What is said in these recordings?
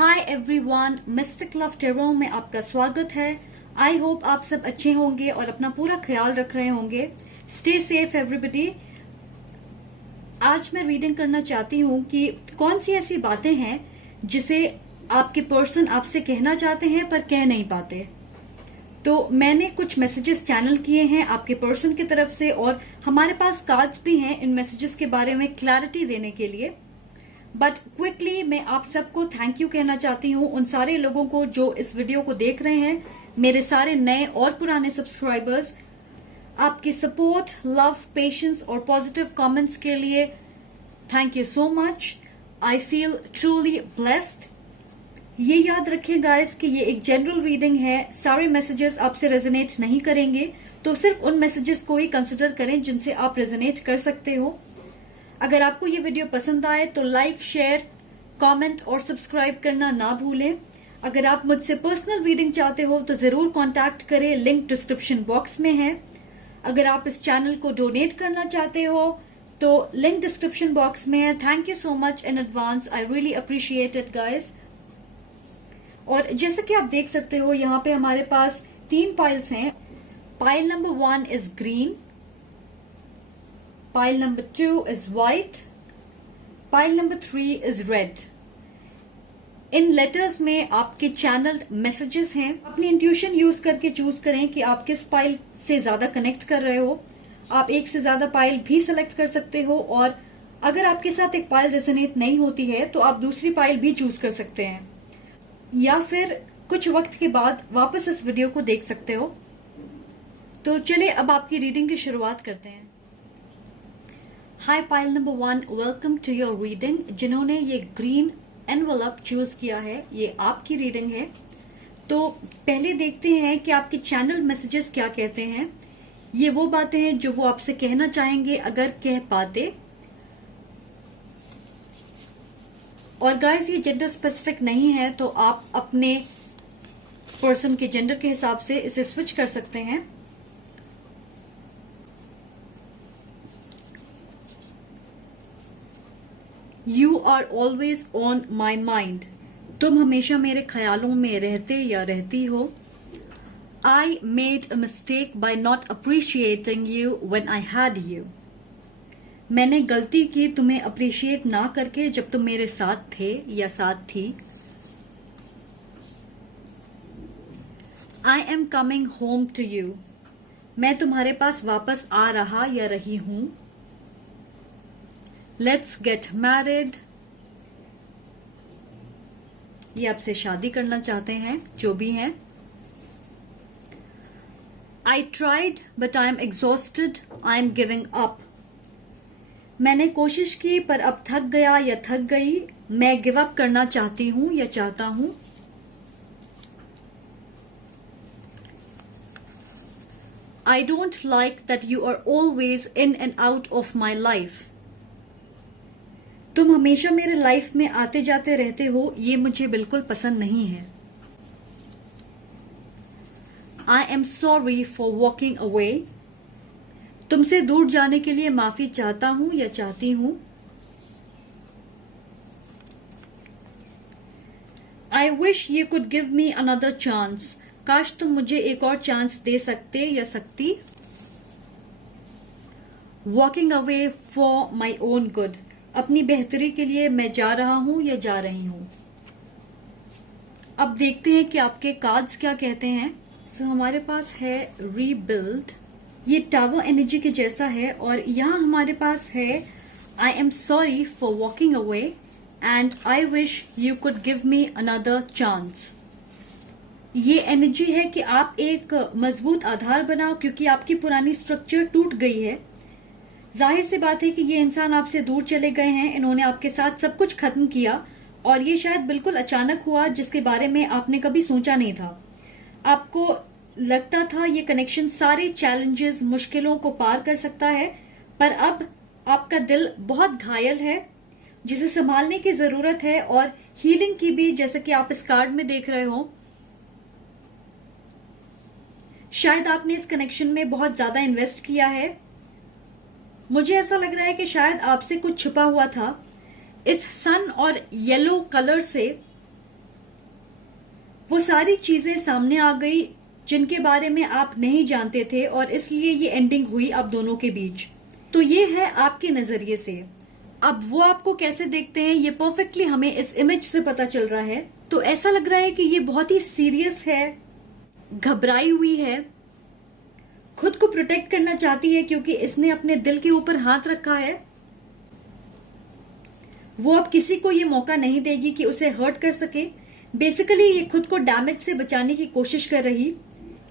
Hi everyone, mistake love tarot में आपका स्वागत है। आई होप आप सब अच्छे होंगे और अपना पूरा ख्याल रख रहे होंगे। Stay safe everybody. आज मैं रीडिंग करना चाहती हूँ कि कौन सी ऐसी बातें हैं जिसे आपके पर्सन आपसे कहना चाहते हैं पर कह नहीं पाते। तो मैंने कुछ मैसेजेस चैनल किए हैं आपके पर्सन की तरफ से और हमारे पास कार्ड्स भी हैं इन मैसेजेस के बारे में क्लैरिटी देने के लिए। बट क्विकली मैं आप सबको थैंक यू कहना चाहती हूँ, उन सारे लोगों को जो इस वीडियो को देख रहे हैं, मेरे सारे नए और पुराने सब्सक्राइबर्स। आपकी सपोर्ट, लव, पेशेंस और पॉजिटिव कमेंट्स के लिए thank you so much. I feel truly blessed. ये याद रखें गाइस कि ये एक जनरल रीडिंग है, सारे मैसेजेस आपसे रेजोनेट नहीं करेंगे, तो सिर्फ उन मैसेजेस को ही कंसिडर करें जिनसे आप रेजोनेट कर सकते हो। अगर आपको ये वीडियो पसंद आए तो लाइक, शेयर, कमेंट और सब्सक्राइब करना ना भूलें। अगर आप मुझसे पर्सनल रीडिंग चाहते हो तो जरूर कांटेक्ट करें, लिंक डिस्क्रिप्शन बॉक्स में है। अगर आप इस चैनल को डोनेट करना चाहते हो तो लिंक डिस्क्रिप्शन बॉक्स में है। Thank you so much in advance, I really appreciate it guys. और जैसे कि आप देख सकते हो यहाँ पे हमारे पास 3 पाइल्स हैं। Pile number 1 is green, pile number 2 is white, pile number 3 is red। In letters में आपके चैनल्ड मैसेजेस हैं। अपनी इंट्यूशन यूज करके चूज करें कि आप किस पाइल से ज्यादा कनेक्ट कर रहे हो। आप एक से ज्यादा पाइल भी सिलेक्ट कर सकते हो और अगर आपके साथ एक पाइल रेजोनेट नहीं होती है तो आप दूसरी पाइल भी चूज कर सकते हैं या फिर कुछ वक्त के बाद वापस इस वीडियो को देख सकते हो। तो चलिए अब आपकी रीडिंग की शुरुआत करते हैं। Hi pile number 1, welcome to your reading. जिन्होंने ये ग्रीन एनवलप चूज किया है, ये आपकी रीडिंग है। तो पहले देखते हैं कि आपके चैनल मैसेजेस क्या कहते हैं। ये वो बातें हैं जो वो आपसे कहना चाहेंगे अगर कह पाते। और गाइस ये जेंडर स्पेसिफिक नहीं है, तो आप अपने पर्सन के जेंडर के हिसाब से इसे स्विच कर सकते हैं। You are always on my mind। तुम हमेशा मेरे ख्यालों में रहते या रहती हो। I made a mistake by not appreciating you when I had you। मैंने गलती की तुम्हें अप्रिशिएट ना करके जब तुम मेरे साथ थे या साथ थी। I am coming home to you। मैं तुम्हारे पास वापस आ रहा या रही हूं। Let's get married। ये आपसे शादी करना चाहते हैं, जो भी हैं। I tried but I am exhausted। I am giving up। मैंने कोशिश की पर अब थक गया या थक गई। मैं गिव अप करना चाहती हूं या चाहता हूं। I don't like that you are always in and out of my life। तुम हमेशा मेरे लाइफ में आते जाते रहते हो, ये मुझे बिल्कुल पसंद नहीं है। I am sorry for walking away। तुमसे दूर जाने के लिए माफी चाहता हूं या चाहती हूं। I wish you could give me another chance। काश तुम मुझे एक और चांस दे सकते या सकती। Walking away for my own good। अपनी बेहतरी के लिए मैं जा रहा हूं या जा रही हूं। अब देखते हैं कि आपके कार्ड्स क्या कहते हैं। सो हमारे पास है रीबिल्ड। ये टावर एनर्जी के जैसा है और यहाँ हमारे पास है I am sorry for walking away and I wish you could give me another chance. ये एनर्जी है कि आप एक मजबूत आधार बनाओ क्योंकि आपकी पुरानी स्ट्रक्चर टूट गई है। जाहिर सी बात है कि ये इंसान आपसे दूर चले गए हैं, इन्होंने आपके साथ सब कुछ खत्म किया और ये शायद बिल्कुल अचानक हुआ जिसके बारे में आपने कभी सोचा नहीं था। आपको लगता था ये कनेक्शन सारे चैलेंजेस, मुश्किलों को पार कर सकता है, पर अब आपका दिल बहुत घायल है जिसे संभालने की जरूरत है और हीलिंग की भी, जैसे कि आप इस कार्ड में देख रहे हो। शायद आपने इस कनेक्शन में बहुत ज्यादा इन्वेस्ट किया है। मुझे ऐसा लग रहा है कि शायद आपसे कुछ छुपा हुआ था। इस सन और येलो कलर से वो सारी चीजें सामने आ गई जिनके बारे में आप नहीं जानते थे और इसलिए ये एंडिंग हुई आप दोनों के बीच। तो ये है आपके नजरिए से। अब वो आपको कैसे देखते हैं ये परफेक्टली हमें इस इमेज से पता चल रहा है। तो ऐसा लग रहा है कि ये बहुत ही सीरियस है, घबराई हुई है, खुद को प्रोटेक्ट करना चाहती है क्योंकि इसने अपने दिल के ऊपर हाथ रखा है। वो अब किसी को ये मौका नहीं देगी कि उसे हर्ट कर सके। बेसिकली ये खुद को डैमेज से बचाने की कोशिश कर रही।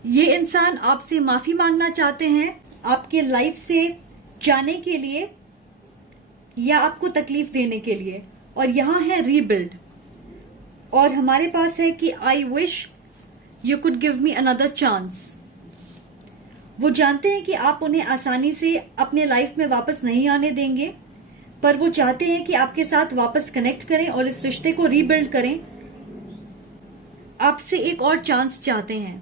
ये इंसान आपसे माफी मांगना चाहते हैं आपके लाइफ से जाने के लिए या आपको तकलीफ देने के लिए। और यहां है रीबिल्ड, और हमारे पास है कि आई wish you could give me another chance. वो जानते हैं कि आप उन्हें आसानी से अपने लाइफ में वापस नहीं आने देंगे, पर वो चाहते हैं कि आपके साथ वापस कनेक्ट करें और इस रिश्ते को रीबिल्ड करें। आपसे एक और चांस चाहते हैं।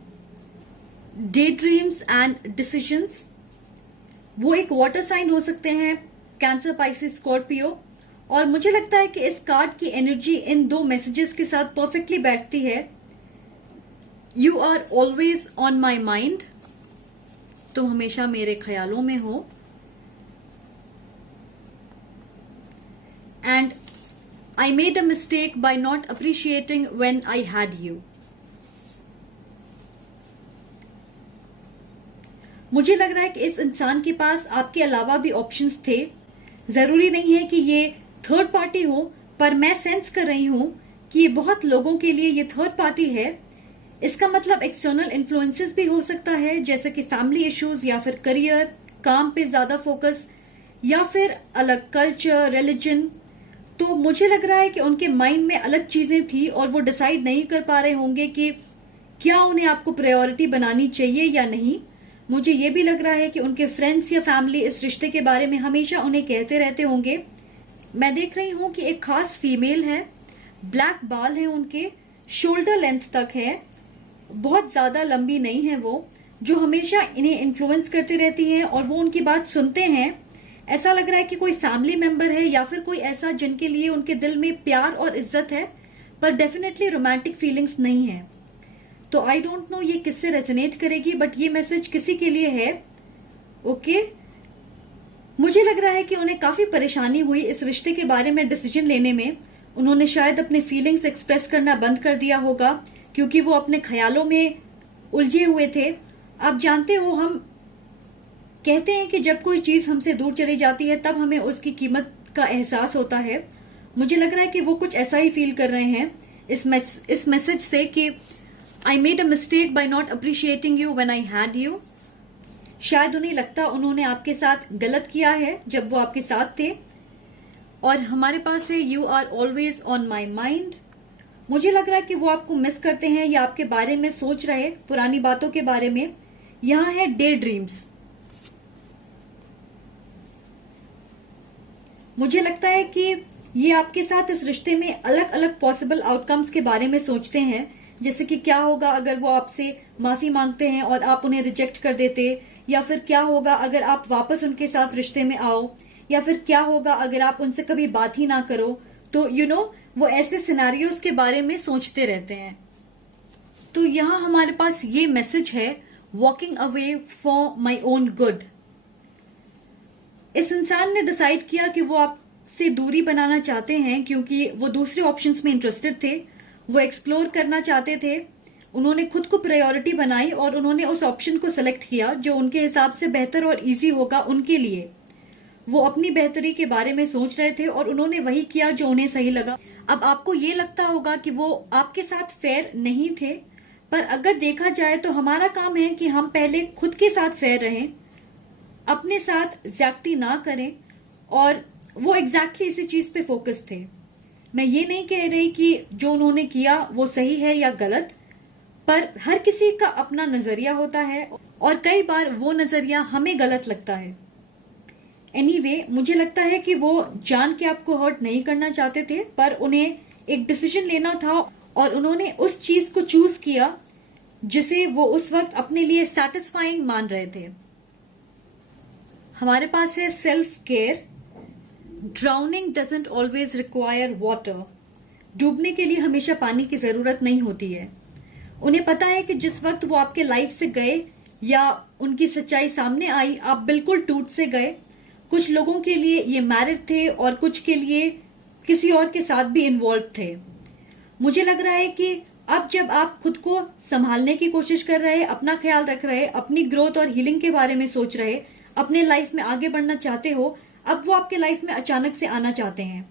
डे ड्रीम्स एंड डिसीजंस, वो एक वाटर साइन हो सकते हैं, कैंसर, पाइसेस, स्कॉर्पियो। और मुझे लगता है कि इस कार्ड की एनर्जी इन दो मैसेजेस के साथ परफेक्टली बैठती है। You are always on my mind, तुम हमेशा मेरे ख्यालों में हो। And I made a mistake by not appreciating when I had you. मुझे लग रहा है कि इस इंसान के पास आपके अलावा भी ऑप्शंस थे। जरूरी नहीं है कि ये थर्ड पार्टी हो, पर मैं सेंस कर रही हूं कि ये बहुत लोगों के लिए ये थर्ड पार्टी है। इसका मतलब एक्सटर्नल इन्फ्लुएंसेस भी हो सकता है, जैसे कि फैमिली इश्यूज या फिर करियर, काम पे ज्यादा फोकस, या फिर अलग कल्चर, रिलीजन। तो मुझे लग रहा है कि उनके माइंड में अलग चीजें थी और वो डिसाइड नहीं कर पा रहे होंगे कि क्या उन्हें आपको प्रायोरिटी बनानी चाहिए या नहीं। मुझे ये भी लग रहा है कि उनके फ्रेंड्स या फैमिली इस रिश्ते के बारे में हमेशा उन्हें कहते रहते होंगे। मैं देख रही हूं कि एक खास फीमेल है, ब्लैक बाल है उनके, शोल्डर लेंथ तक है, बहुत ज्यादा लंबी नहीं है वो, जो हमेशा इन्हें इन्फ्लुएंस करती रहती हैं और वो उनकी बात सुनते हैं। ऐसा लग रहा है कि कोई फैमिली मेंबर है या फिर कोई ऐसा जिनके लिए उनके दिल में प्यार और इज्जत है, पर डेफिनेटली रोमांटिक फीलिंग्स नहीं है। तो आई डोंट नो ये किससे रेजोनेट करेगी, बट ये मैसेज किसी के लिए है। ओके, मुझे लग रहा है कि उन्हें काफी परेशानी हुई इस रिश्ते के बारे में डिसीजन लेने में। उन्होंने शायद अपने फीलिंग्स एक्सप्रेस करना बंद कर दिया होगा क्योंकि वो अपने ख्यालों में उलझे हुए थे। आप जानते हो, हम कहते हैं कि जब कोई चीज हमसे दूर चली जाती है तब हमें उसकी कीमत का एहसास होता है। मुझे लग रहा है कि वो कुछ ऐसा ही फील कर रहे हैं इस मैसेज से कि आई made a mistake by not appreciating you when I had you. शायद उन्हें लगता उन्होंने आपके साथ गलत किया है जब वो आपके साथ थे। और हमारे पास है you are always on my mind. मुझे लग रहा है कि वो आपको मिस करते हैं या आपके बारे में सोच रहे, पुरानी बातों के बारे में। यहां है डे ड्रीम्स। मुझे लगता है कि ये आपके साथ इस रिश्ते में अलग अलग पॉसिबल आउटकम्स के बारे में सोचते हैं, जैसे कि क्या होगा अगर वो आपसे माफी मांगते हैं और आप उन्हें रिजेक्ट कर देते, या फिर क्या होगा अगर आप वापस उनके साथ रिश्ते में आओ, या फिर क्या होगा अगर आप उनसे कभी बात ही ना करो। तो वो ऐसे सिनेरियोज के बारे में सोचते रहते हैं। तो यहां हमारे पास ये मैसेज है, walking away for my own good. इस इंसान ने डिसाइड किया कि वो आपसे दूरी बनाना चाहते हैं क्योंकि वो दूसरे ऑप्शंस में इंटरेस्टेड थे, वो एक्सप्लोर करना चाहते थे। उन्होंने खुद को प्रायोरिटी बनाई और उन्होंने उस ऑप्शन को सिलेक्ट किया जो उनके हिसाब से बेहतर और इजी होगा उनके लिए। वो अपनी बेहतरी के बारे में सोच रहे थे और उन्होंने वही किया जो उन्हें सही लगा। अब आपको ये लगता होगा कि वो आपके साथ फेयर नहीं थे, पर अगर देखा जाए तो हमारा काम है कि हम पहले खुद के साथ फेयर रहें, अपने साथ ज्यादती ना करें, और वो एग्जैक्टली इसी चीज पे फोकस थे। मैं ये नहीं कह रही कि जो उन्होंने किया वो सही है या गलत, पर हर किसी का अपना नजरिया होता है और कई बार वो नजरिया हमें गलत लगता है। एनीवे, मुझे लगता है कि वो जान के आपको हर्ट नहीं करना चाहते थे, पर उन्हें एक डिसीजन लेना था और उन्होंने उस चीज को चूज किया जिसे वो उस वक्त अपने लिए सैटिस्फाइंग मान रहे थे। हमारे पास है self care. Drowning doesn't always require water. डूबने के लिए हमेशा पानी की जरूरत नहीं होती है। उन्हें पता है कि जिस वक्त वो आपके लाइफ से गए या उनकी सच्चाई सामने आई, आप बिल्कुल टूट से गए। कुछ लोगों के लिए ये मैरिड थे और कुछ के लिए किसी और के साथ भी इन्वॉल्व थे। मुझे लग रहा है कि अब जब आप खुद को संभालने की कोशिश कर रहे, अपना ख्याल रख रहे, अपनी ग्रोथ और हीलिंग के बारे में सोच रहे, अपने लाइफ में आगे बढ़ना चाहते हो, अब वो आपके लाइफ में अचानक से आना चाहते हैं।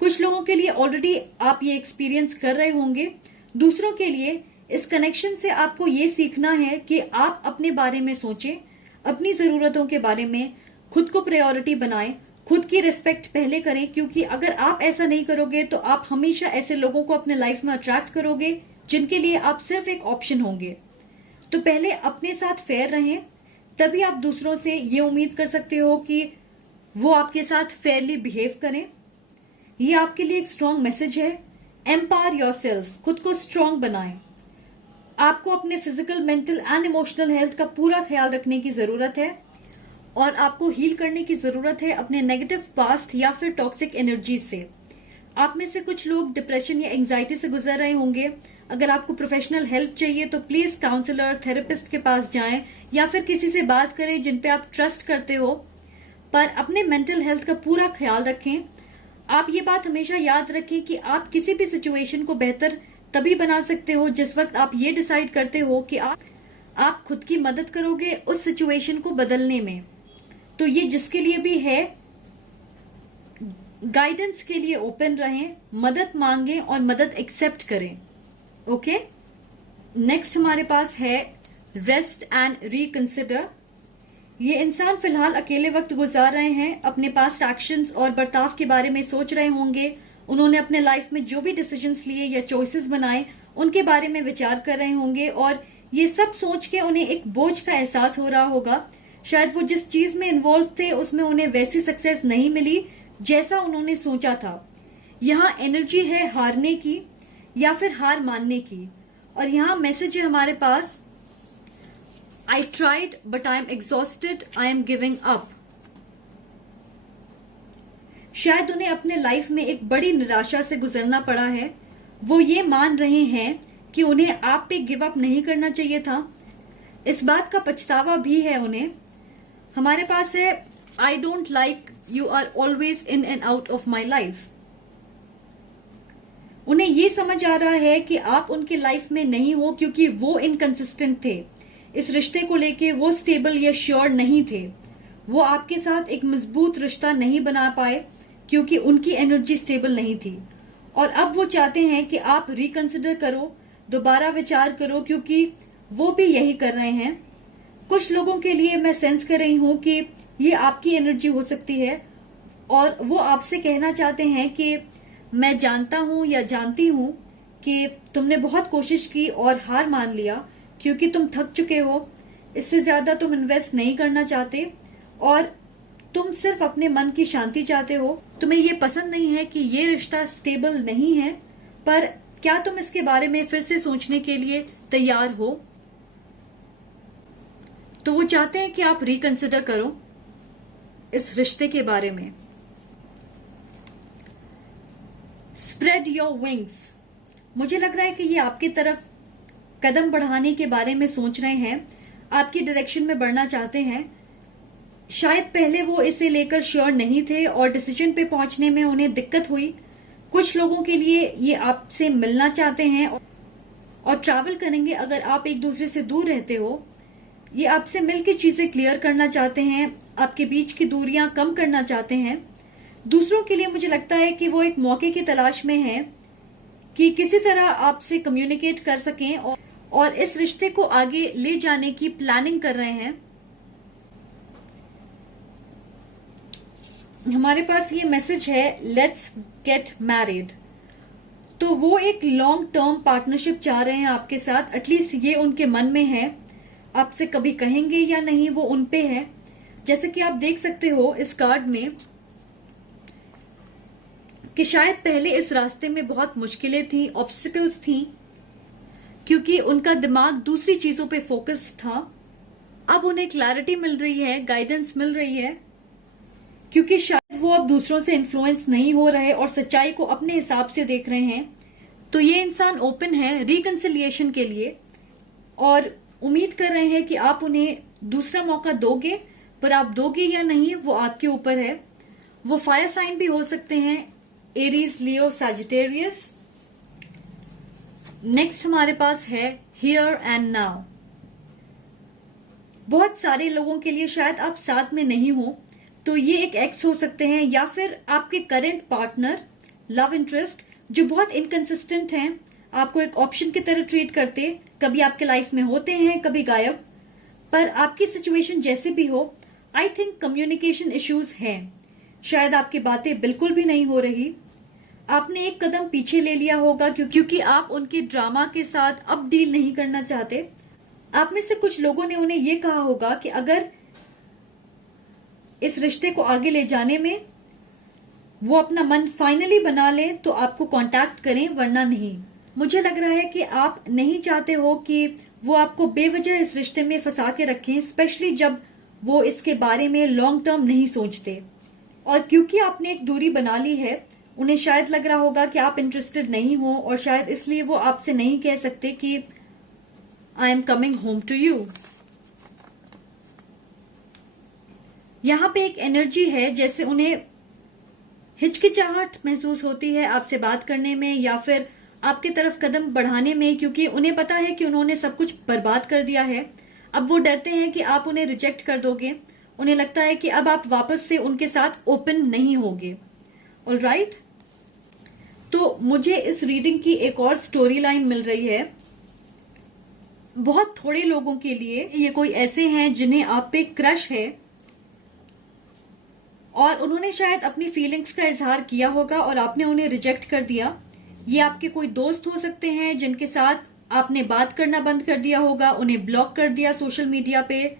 कुछ लोगों के लिए ऑलरेडी आप ये एक्सपीरियंस कर रहे होंगे। दूसरों के लिए इस कनेक्शन से आपको ये सीखना है कि आप अपने बारे में सोचें, अपनी जरूरतों के बारे में, खुद को प्रायोरिटी बनाएं, खुद की रिस्पेक्ट पहले करें, क्योंकि अगर आप ऐसा नहीं करोगे तो आप हमेशा ऐसे लोगों को अपने लाइफ में अट्रैक्ट करोगे जिनके लिए आप सिर्फ एक ऑप्शन होंगे। तो पहले अपने साथ फेयर रहें, तभी आप दूसरों से ये उम्मीद कर सकते हो कि वो आपके साथ फेयरली बिहेव करें। ये आपके लिए एक स्ट्रांग मैसेज है। एम्पावर योरसेल्फ, खुद को स्ट्रांग बनाएं। आपको अपने physical, mental and emotional health का पूरा ख्याल रखने की जरूरत है और आपको हील करने की जरूरत है अपने नेगेटिव पास्ट या फिर टॉक्सिक एनर्जी से। आप में से कुछ लोग डिप्रेशन या एंजाइटी से गुजर रहे होंगे। अगर आपको प्रोफेशनल हेल्प चाहिए तो प्लीज काउंसलर, थेरेपिस्ट के पास जाएं या फिर किसी से बात करें जिन पे आप ट्रस्ट करते हो। पर अपने मेंटल हेल्थ का पूरा ख्याल रखें। आप ये बात हमेशा याद रखें कि आप किसी भी सिचुएशन को बेहतर तभी बना सकते हो जिस वक्त आप ये डिसाइड करते हो कि आप खुद की मदद करोगे उस सिचुएशन को बदलने में। तो ये जिसके लिए भी है, गाइडेंस के लिए ओपन रहें, मदद मांगें और मदद एक्सेप्ट करें। ओके, नेक्स्ट हमारे पास है रेस्ट एंड रिकंसिडर। ये इंसान फिलहाल अकेले वक्त गुजार रहे हैं, अपने पास्ट एक्शंस और बर्ताव के बारे में सोच रहे होंगे। उन्होंने अपने लाइफ में जो भी डिसीजंस लिए या चॉइसेस बनाए उनके बारे में विचार कर रहे होंगे और ये सब सोच के उन्हें एक बोझ का एहसास हो रहा होगा। शायद वो जिस चीज में इन्वॉल्व थे उसमें उन्हें वैसी सक्सेस नहीं मिली जैसा उन्होंने सोचा था। यहाँ एनर्जी है हारने की या फिर हार मानने की, और यहाँ मैसेज है हमारे पास, I tried but I am exhausted, I am giving up. शायद उन्हें अपने लाइफ में एक बड़ी निराशा से गुजरना पड़ा है। वो ये मान रहे हैं कि उन्हें आप पे गिव अप नहीं करना चाहिए था। इस बात का पछतावा भी है उन्हें। हमारे पास है, I don't like you are always in and out of my life. उन्हें ये समझ आ रहा है कि आप उनके लाइफ में नहीं हो क्योंकि वो इनकंसिस्टेंट थे। इस रिश्ते को लेके वो स्टेबल या श्योर नहीं थे। वो आपके साथ एक मजबूत रिश्ता नहीं बना पाए क्योंकि उनकी एनर्जी स्टेबल नहीं थी। और अब वो चाहते हैं कि आप रिकंसिडर करो, दोबारा विचार करो, क्योंकि वो भी यही कर रहे हैं। कुछ लोगों के लिए मैं सेंस कर रही हूं कि ये आपकी एनर्जी हो सकती है और वो आपसे कहना चाहते हैं कि मैं जानता हूं या जानती हूं कि तुमने बहुत कोशिश की और हार मान लिया क्योंकि तुम थक चुके हो। इससे ज्यादा तुम इन्वेस्ट नहीं करना चाहते और तुम सिर्फ अपने मन की शांति चाहते हो। तुम्हें ये पसंद नहीं है कि ये रिश्ता स्टेबल नहीं है, पर क्या तुम इसके बारे में फिर से सोचने के लिए तैयार हो? तो वो चाहते हैं कि आप रिकंसिडर करो इस रिश्ते के बारे में। Spread your wings. मुझे लग रहा है कि ये आपकी तरफ कदम बढ़ाने के बारे में सोच रहे हैं, आपकी डायरेक्शन में बढ़ना चाहते हैं। शायद पहले वो इसे लेकर श्योर नहीं थे और डिसीजन पे पहुंचने में उन्हें दिक्कत हुई। कुछ लोगों के लिए ये आपसे मिलना चाहते हैं और ट्रैवल करेंगे। अगर आप एक दूसरे से दूर रहते हो, ये आपसे मिलकर चीजें क्लियर करना चाहते हैं, आपके बीच की दूरियां कम करना चाहते हैं। दूसरों के लिए मुझे लगता है कि वो एक मौके की तलाश में हैं कि किसी तरह आपसे कम्युनिकेट कर सकें और इस रिश्ते को आगे ले जाने की प्लानिंग कर रहे हैं। हमारे पास ये मैसेज है, लेट्स गेट मैरिड। तो वो एक लॉन्ग टर्म पार्टनरशिप चाह रहे हैं आपके साथ, एटलीस्ट ये उनके मन में है। आपसे कभी कहेंगे या नहीं वो उन पे है। जैसे कि आप देख सकते हो इस कार्ड में कि शायद पहले इस रास्ते में बहुत मुश्किलें थी, ऑब्स्टिकल्स थी, क्योंकि उनका दिमाग दूसरी चीजों पे फोकस्ड था। अब उन्हें क्लैरिटी मिल रही है, गाइडेंस मिल रही है, क्योंकि शायद वो अब दूसरों से इन्फ्लुएंस नहीं हो रहे और सच्चाई को अपने हिसाब से देख रहे हैं। तो ये इंसान ओपन है रिकंसिलिएशन के लिए और उम्मीद कर रहे हैं कि आप उन्हें दूसरा मौका दोगे, पर आप दोगे या नहीं वो आपके ऊपर है। वो फायर साइन भी हो सकते हैं, एरीज, लियो, सैजिटेरियस। नेक्स्ट हमारे पास है हियर एंड नाउ। बहुत सारे लोगों के लिए शायद आप साथ में नहीं हो, तो ये एक एक्स हो सकते हैं या फिर आपके करंट पार्टनर, लव इंटरेस्ट, जो बहुत इनकंसिस्टेंट हैं, आपको एक ऑप्शन की तरह ट्रीट करते, कभी आपके लाइफ में होते हैं, कभी गायब। पर आपकी सिचुएशन जैसे भी हो, आई थिंक कम्युनिकेशन इश्यूज हैं। शायद आपकी बातें बिल्कुल भी नहीं हो रही। आपने एक कदम पीछे ले लिया होगा क्योंकि आप उनके ड्रामा के साथ अब डील नहीं करना चाहते। आप में से कुछ लोगों ने उन्हें यह कहा होगा कि अगर इस रिश्ते को आगे ले जाने में वो अपना मन फाइनली बना लें तो आपको कांटेक्ट करें, वरना नहीं। मुझे लग रहा है कि आप नहीं चाहते हो कि वो आपको बेवजह इस रिश्ते में फंसा के रखें, स्पेशली जब वो इसके बारे में लॉन्ग टर्म नहीं सोचते। और क्योंकि आपने एक दूरी बना ली है, उन्हें शायद लग रहा होगा कि आप इंटरेस्टेड नहीं हो और शायद इसलिए वो आपसे नहीं कह सकते कि I am coming home to you. यहां पे एक एनर्जी है जैसे उन्हें हिचकिचाहट महसूस होती है आपसे बात करने में या फिर आपके तरफ कदम बढ़ाने में, क्योंकि उन्हें पता है कि उन्होंने सब कुछ बर्बाद कर दिया है। अब वो डरते हैं कि आप उन्हें रिजेक्ट कर दोगे। उन्हें लगता है कि अब आप वापस से उनके साथ ओपन नहीं होगे। ऑलराइट, तो मुझे इस रीडिंग की एक और स्टोरी लाइन मिल रही है। बहुत थोड़े लोगों के लिए ये कोई ऐसे हैं जिन्हें आप पे क्रश है और उन्होंने शायद अपनी फीलिंग्स का इजहार किया होगा और आपने उन्हें रिजेक्ट कर दिया। ये आपके कोई दोस्त हो सकते हैं जिनके साथ आपने बात करना बंद कर दिया होगा, उन्हें ब्लॉक कर दिया सोशल मीडिया पे।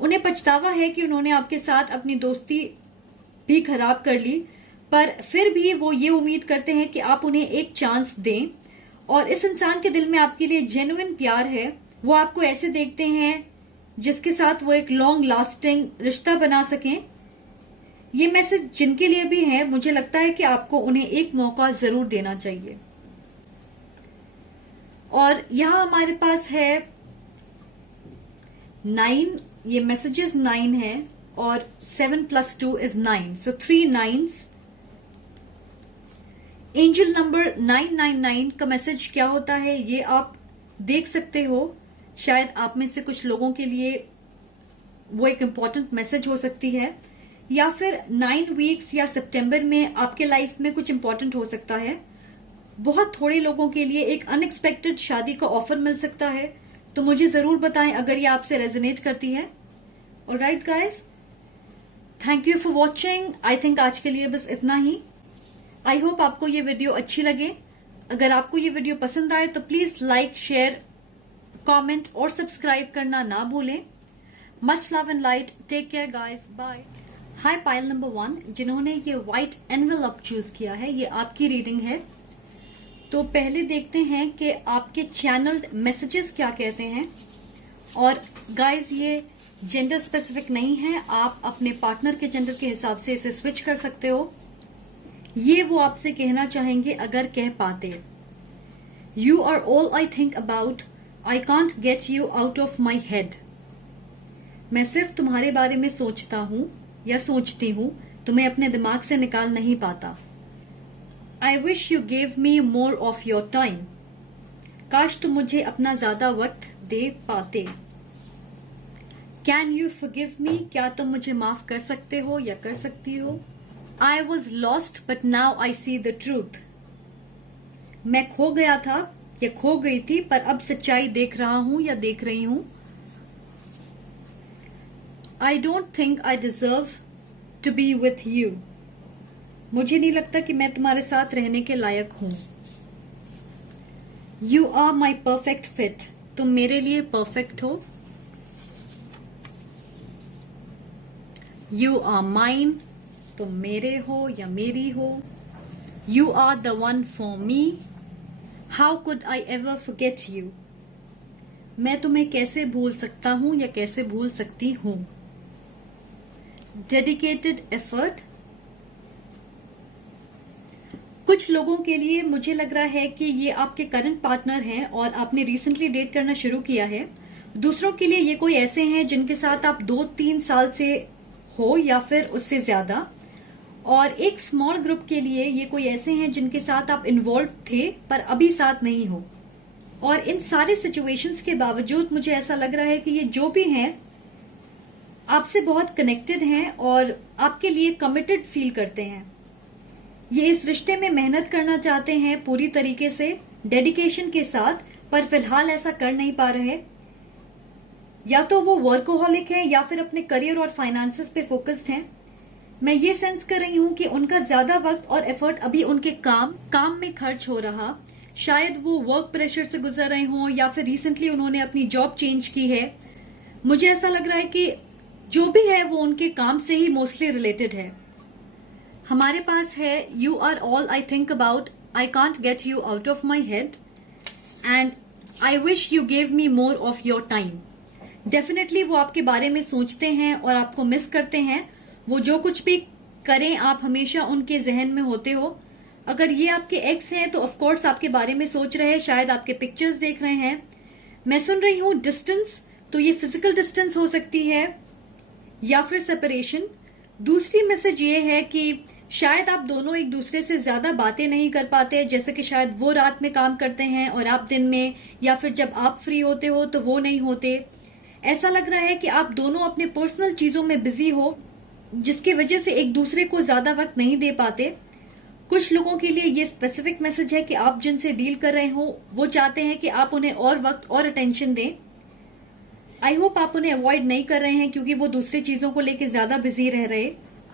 उन्हें पछतावा है कि उन्होंने आपके साथ अपनी दोस्ती भी खराब कर ली, पर फिर भी वो ये उम्मीद करते हैं कि आप उन्हें एक चांस दें। और इस इंसान के दिल में आपके लिए जेन्युइन प्यार है। वो आपको ऐसे देखते हैं जिसके साथ वो एक लॉन्ग लास्टिंग रिश्ता बना सकें। ये मैसेज जिनके लिए भी है, मुझे लगता है कि आपको उन्हें एक मौका जरूर देना चाहिए। और यहां हमारे पास है 9। ये मैसेजेस 9 है और 7 + 2 = 9, सो 3 9s। एंजल नंबर 999 का मैसेज क्या होता है ये आप देख सकते हो। शायद आप में से कुछ लोगों के लिए वो एक इम्पॉर्टेंट मैसेज हो सकती है, या फिर 9 वीक्स या सितंबर में आपके लाइफ में कुछ इम्पोर्टेंट हो सकता है। बहुत थोड़े लोगों के लिए एक अनएक्सपेक्टेड शादी का ऑफर मिल सकता है। तो मुझे जरूर बताएं अगर ये आपसे रेजोनेट करती है। Alright guys, thank you for watching. I think आज के लिए बस इतना ही। आई होप आपको ये वीडियो अच्छी लगे। अगर आपको ये वीडियो पसंद आए तो प्लीज लाइक, शेयर, कमेंट और सब्सक्राइब करना ना भूलें। Much love and light. Take care guys, bye. Hi pile number 1, जिन्होंने ये व्हाइट एनवेलप चूज किया है, ये आपकी रीडिंग है। तो पहले देखते हैं कि आपके चैनल्ड मैसेजेस क्या कहते हैं। और गाइस, ये जेंडर स्पेसिफिक नहीं है, आप अपने पार्टनर के जेंडर के हिसाब से इसे स्विच कर सकते हो। ये वो आपसे कहना चाहेंगे अगर कह पाते। You are all I think about, I can't get you out of my head. मैं सिर्फ तुम्हारे बारे में सोचता हूं या सोचती हूं, तुम्हें अपने दिमाग से निकाल नहीं पाता। आई wish you gave me more of your time. काश तुम मुझे अपना ज्यादा वक्त दे पाते। कैन यू फॉरगिव मी, क्या तुम मुझे माफ कर सकते हो या कर सकती हो। I was lost but now I see the truth. मैं खो गया था या खो गई थी, पर अब सच्चाई देख रहा हूं या देख रही हूं। I don't think I deserve to be with you. मुझे नहीं लगता कि मैं तुम्हारे साथ रहने के लायक हूं। You are my perfect fit. तुम मेरे लिए परफेक्ट हो। You are mine. तुम मेरे हो या मेरी हो। You are the one for me. How could I ever forget you? मैं तुम्हें कैसे भूल सकता हूं या कैसे भूल सकती हूं। Dedicated effort. कुछ लोगों के लिए मुझे लग रहा है कि ये आपके करंट पार्टनर हैं और आपने रिसेंटली डेट करना शुरू किया है। दूसरों के लिए ये कोई ऐसे हैं जिनके साथ आप 2-3 साल से हो या फिर उससे ज्यादा। और एक स्मॉल ग्रुप के लिए ये कोई ऐसे हैं जिनके साथ आप इन्वॉल्व थे पर अभी साथ नहीं हो। और इन सारे सिचुएशंस के बावजूद मुझे ऐसा लग रहा है कि ये जो भी हैं आपसे बहुत कनेक्टेड हैं और आपके लिए कमिटेड फील करते हैं। ये इस रिश्ते में मेहनत करना चाहते हैं पूरी तरीके से, डेडिकेशन के साथ, पर फिलहाल ऐसा कर नहीं पा रहे। या तो वो वर्कोहॉलिक है या फिर अपने करियर और फाइनेंसेस पे फोकस्ड हैं। मैं ये सेंस कर रही हूं कि उनका ज्यादा वक्त और एफर्ट अभी उनके काम में खर्च हो रहा। शायद वो वर्क प्रेशर से गुजर रहे हों या फिर रिसेंटली उन्होंने अपनी जॉब चेंज की है। मुझे ऐसा लग रहा है कि जो भी है वो उनके काम से ही मोस्टली रिलेटेड है। हमारे पास है you are all I think about, I can't get you out of my head and I wish you gave me more of your time. Definitely वो आपके बारे में सोचते हैं और आपको मिस करते हैं। वो जो कुछ भी करें आप हमेशा उनके जहन में होते हो। अगर ये आपके एक्स हैं तो ऑफ कोर्स आपके बारे में सोच रहे हैं, शायद आपके पिक्चर्स देख रहे हैं। मैं सुन रही हूं डिस्टेंस, तो ये फिजिकल डिस्टेंस हो सकती है या फिर सेपरेशन। दूसरी मैसेज ये है कि शायद आप दोनों एक दूसरे से ज्यादा बातें नहीं कर पाते, जैसे कि शायद वो रात में काम करते हैं और आप दिन में, या फिर जब आप फ्री होते हो तो वो नहीं होते। ऐसा लग रहा है कि आप दोनों अपने पर्सनल चीजों में बिजी हो, जिसकी वजह से एक दूसरे को ज्यादा वक्त नहीं दे पाते। कुछ लोगों के लिए ये स्पेसिफिक मैसेज है कि आप जिनसे डील कर रहे हो वो चाहते हैं कि आप उन्हें और वक्त और अटेंशन दें। आई होप आप उन्हें अवॉइड नहीं कर रहे हैं क्योंकि वो दूसरी चीजों को लेकर ज्यादा बिजी रह रहे।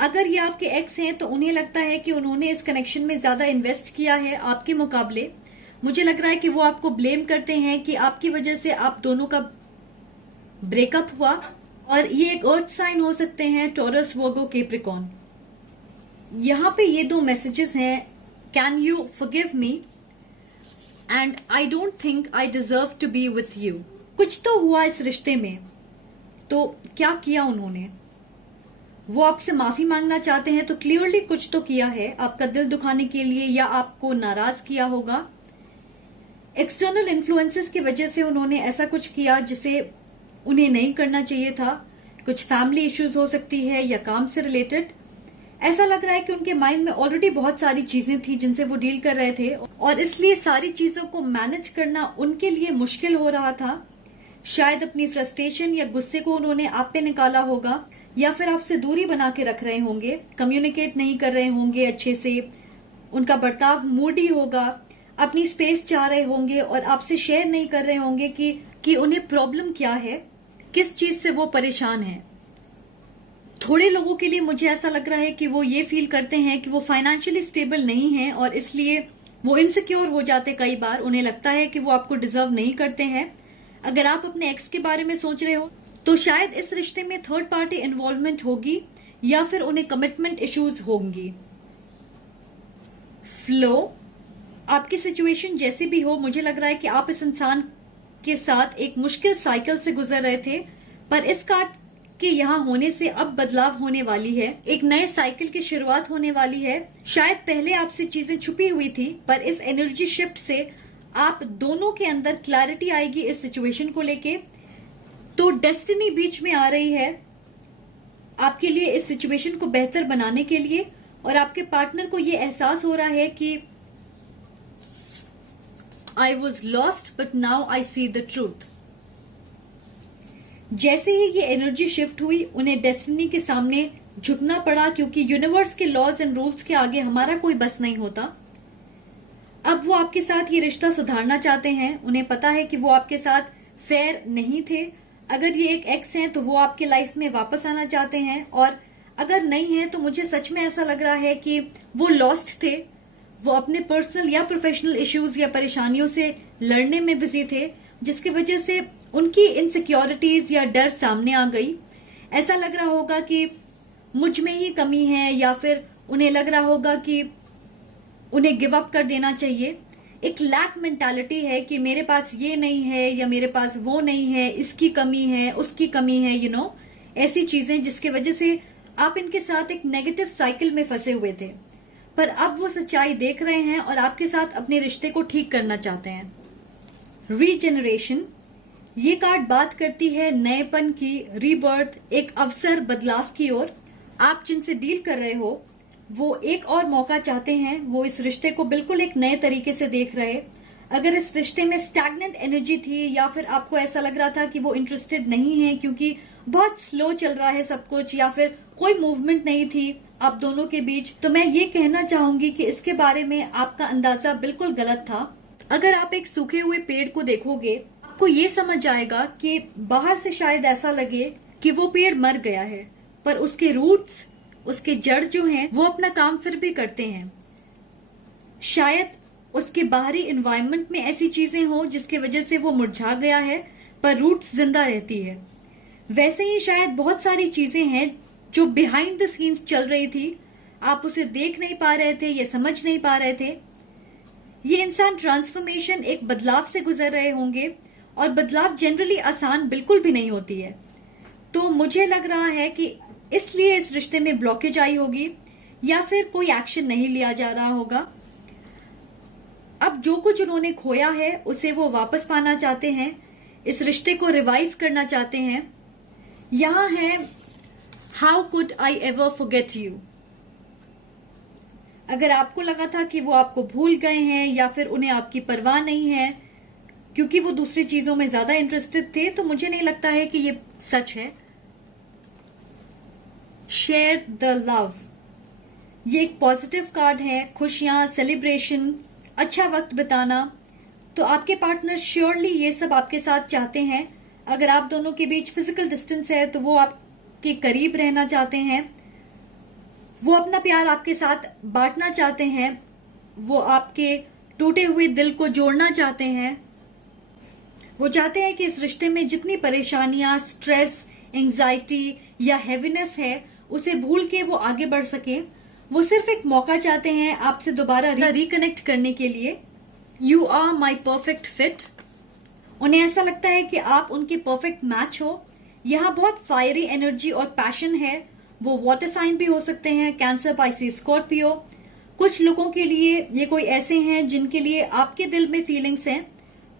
अगर ये आपके एक्स हैं तो उन्हें लगता है कि उन्होंने इस कनेक्शन में ज्यादा इन्वेस्ट किया है आपके मुकाबले। मुझे लग रहा है कि वो आपको ब्लेम करते हैं कि आपकी वजह से आप दोनों का ब्रेकअप हुआ। और ये एक अर्थ साइन हो सकते हैं, टॉरस, वर्गो, कैप्रिकॉर्न। यहां पे ये 2 मैसेजेस हैं, can you forgive me and I don't think I deserve to be with you. कुछ तो हुआ इस रिश्ते में, तो क्या किया उन्होंने? वो आपसे माफी मांगना चाहते हैं तो क्लियरली कुछ तो किया है आपका दिल दुखाने के लिए, या आपको नाराज किया होगा। एक्सटर्नल इन्फ्लुएंसेस की वजह से उन्होंने ऐसा कुछ किया जिसे उन्हें नहीं करना चाहिए था। कुछ फैमिली इश्यूज हो सकती है या काम से रिलेटेड। ऐसा लग रहा है कि उनके माइंड में ऑलरेडी बहुत सारी चीजें थी जिनसे वो डील कर रहे थे और इसलिए सारी चीजों को मैनेज करना उनके लिए मुश्किल हो रहा था। शायद अपनी फ्रस्ट्रेशन या गुस्से को उन्होंने आप पे निकाला होगा, या फिर आपसे दूरी बना के रख रहे होंगे, कम्युनिकेट नहीं कर रहे होंगे अच्छे से, उनका बर्ताव मूडी होगा, अपनी स्पेस चाह रहे होंगे और आपसे शेयर नहीं कर रहे होंगे कि उन्हें प्रॉब्लम क्या है, किस चीज से वो परेशान है। थोड़े लोगों के लिए मुझे ऐसा लग रहा है कि वो ये फील करते हैं कि वो फाइनेंशियली स्टेबल नहीं है और इसलिए वो इनसिक्योर हो जाते। कई बार उन्हें लगता है कि वो आपको डिजर्व नहीं करते हैं। अगर आप अपने एक्स के बारे में सोच रहे हो तो शायद इस रिश्ते में थर्ड पार्टी इन्वॉल्वमेंट होगी या फिर उन्हें कमिटमेंट इश्यूज होंगी। फ्लो, आपकी सिचुएशन जैसी भी हो, मुझे लग रहा है कि आप इस इंसान के साथ एक मुश्किल साइकिल से गुजर रहे थे, पर इस कार्ड के यहाँ होने से अब बदलाव होने वाली है, एक नए साइकिल की शुरुआत होने वाली है। शायद पहले आपसे चीजें छुपी हुई थी, पर इस एनर्जी शिफ्ट से आप दोनों के अंदर क्लैरिटी आएगी इस सिचुएशन को लेके। तो डेस्टिनी बीच में आ रही है आपके लिए इस सिचुएशन को बेहतर बनाने के लिए, और आपके पार्टनर को ये एहसास हो रहा है कि I was lost but now I see the truth। जैसे ही ये एनर्जी शिफ्ट हुई उन्हें डेस्टिनी के सामने झुकना पड़ा, क्योंकि यूनिवर्स के लॉज एंड रूल्स के आगे हमारा कोई बस नहीं होता। अब वो आपके साथ ये रिश्ता सुधारना चाहते हैं। उन्हें पता है कि वो आपके साथ फेयर नहीं थे। अगर ये एक एक्स हैं तो वो आपके लाइफ में वापस आना चाहते हैं, और अगर नहीं है तो मुझे सच में ऐसा लग रहा है कि वो लॉस्ट थे। वो अपने पर्सनल या प्रोफेशनल इश्यूज या परेशानियों से लड़ने में बिजी थे, जिसकी वजह से उनकी इनसिक्योरिटीज या डर सामने आ गई। ऐसा लग रहा होगा कि मुझ में ही कमी है, या फिर उन्हें लग रहा होगा कि उन्हें गिव अप कर देना चाहिए। एक लैक मेंटालिटी है कि मेरे पास ये नहीं है या मेरे पास वो नहीं है, इसकी कमी है, उसकी कमी है, ऐसी चीजें जिसकी वजह से आप इनके साथ एक नेगेटिव साइकिल में फंसे हुए थे। पर अब वो सच्चाई देख रहे हैं और आपके साथ अपने रिश्ते को ठीक करना चाहते हैं। रीजेनरेशन, ये कार्ड बात करती है नएपन की, रीबर्थ, एक अवसर, बदलाव की ओर। आप जिनसे डील कर रहे हो वो एक और मौका चाहते हैं, वो इस रिश्ते को बिल्कुल एक नए तरीके से देख रहे। अगर इस रिश्ते में स्टैग्नेंट एनर्जी थी या फिर आपको ऐसा लग रहा था कि वो इंटरेस्टेड नहीं है क्योंकि बहुत स्लो चल रहा है सब कुछ, या फिर कोई मूवमेंट नहीं थी आप दोनों के बीच, तो मैं ये कहना चाहूंगी कि इसके बारे में आपका अंदाजा बिल्कुल गलत था। अगर आप एक सूखे हुए पेड़ को देखोगे, आपको ये समझ आएगा कि बाहर से शायद ऐसा लगे कि वो पेड़ मर गया है, पर उसके रूट्स, उसके जड़ जो हैं, वो अपना काम फिर भी करते हैं। शायद उसके बाहरी एनवायरनमेंट में ऐसी चीजें हो जिसकी वजह से वो मुरझा गया है, पर रूट्स जिंदा रहती है। वैसे ही शायद बहुत सारी चीजें हैं जो बिहाइंड द सीन्स चल रही थी, आप उसे देख नहीं पा रहे थे या समझ नहीं पा रहे थे। ये इंसान ट्रांसफॉर्मेशन, एक बदलाव से गुजर रहे होंगे, और बदलाव जनरली आसान बिल्कुल भी नहीं होती है। तो मुझे लग रहा है कि इसलिए इस रिश्ते में ब्लॉकेज आई होगी, या फिर कोई एक्शन नहीं लिया जा रहा होगा। अब जो कुछ उन्होंने खोया है उसे वो वापस पाना चाहते हैं, इस रिश्ते को रिवाइव करना चाहते हैं। यहां है how could I ever forget you. अगर आपको लगा था कि वो आपको भूल गए हैं या फिर उन्हें आपकी परवाह नहीं है क्योंकि वो दूसरी चीजों में ज्यादा इंटरेस्टेड थे, तो मुझे नहीं लगता है कि ये सच है। शेयर द लव, ये एक पॉजिटिव कार्ड है, खुशियां, सेलिब्रेशन, अच्छा वक्त बिताना। तो आपके पार्टनर श्योरली ये सब आपके साथ चाहते हैं। अगर आप दोनों के बीच फिजिकल डिस्टेंस है तो वो आपके करीब रहना चाहते हैं, वो अपना प्यार आपके साथ बांटना चाहते हैं, वो आपके टूटे हुए दिल को जोड़ना चाहते हैं। वो चाहते हैं कि इस रिश्ते में जितनी परेशानियां, स्ट्रेस, एंजाइटी या हैवीनेस है उसे भूल के वो आगे बढ़ सके। वो सिर्फ एक मौका चाहते हैं आपसे दोबारा रिकनेक्ट करने के लिए। You are my perfect fit. उन्हें ऐसा लगता है कि आप उनके परफेक्ट मैच हो। यहाँ बहुत फायरी एनर्जी और पैशन है। वो वाटर साइन भी हो सकते हैं, कैंसर, पाइसेस, स्कॉर्पियो। कुछ लोगों के लिए ये कोई ऐसे हैं जिनके लिए आपके दिल में फीलिंग्स हैं,